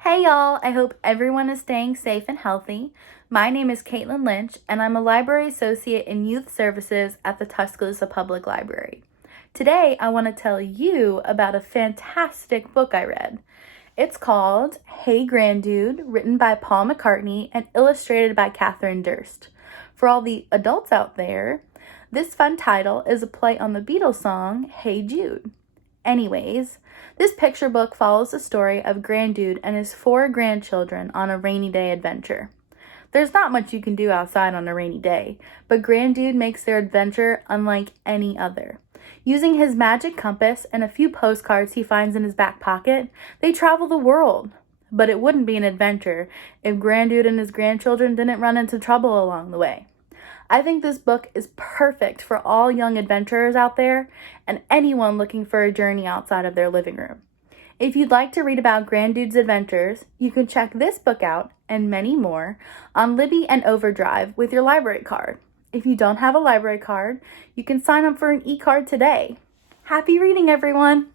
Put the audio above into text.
Hey y'all, I hope everyone is staying safe and healthy. My name is Caitlin Lynch, and I'm a Library Associate in Youth Services at the Tuscaloosa Public Library. Today, I want to tell you about a fantastic book I read. It's called Hey Grandude, written by Paul McCartney and illustrated by Kathryn Durst. For all the adults out there, this fun title is a play on the Beatles song Hey Jude. Anyways, this picture book follows the story of Grandude and his 4 grandchildren on a rainy day adventure. There's not much you can do outside on a rainy day, but Grandude makes their adventure unlike any other. Using his magic compass and a few postcards he finds in his back pocket, they travel the world. But it wouldn't be an adventure if Grandude and his grandchildren didn't run into trouble along the way. I think this book is perfect for all young adventurers out there and anyone looking for a journey outside of their living room. If you'd like to read about Grandude's adventures, you can check this book out and many more on Libby and Overdrive with your library card. If you don't have a library card, you can sign up for an e-card today. Happy reading, everyone!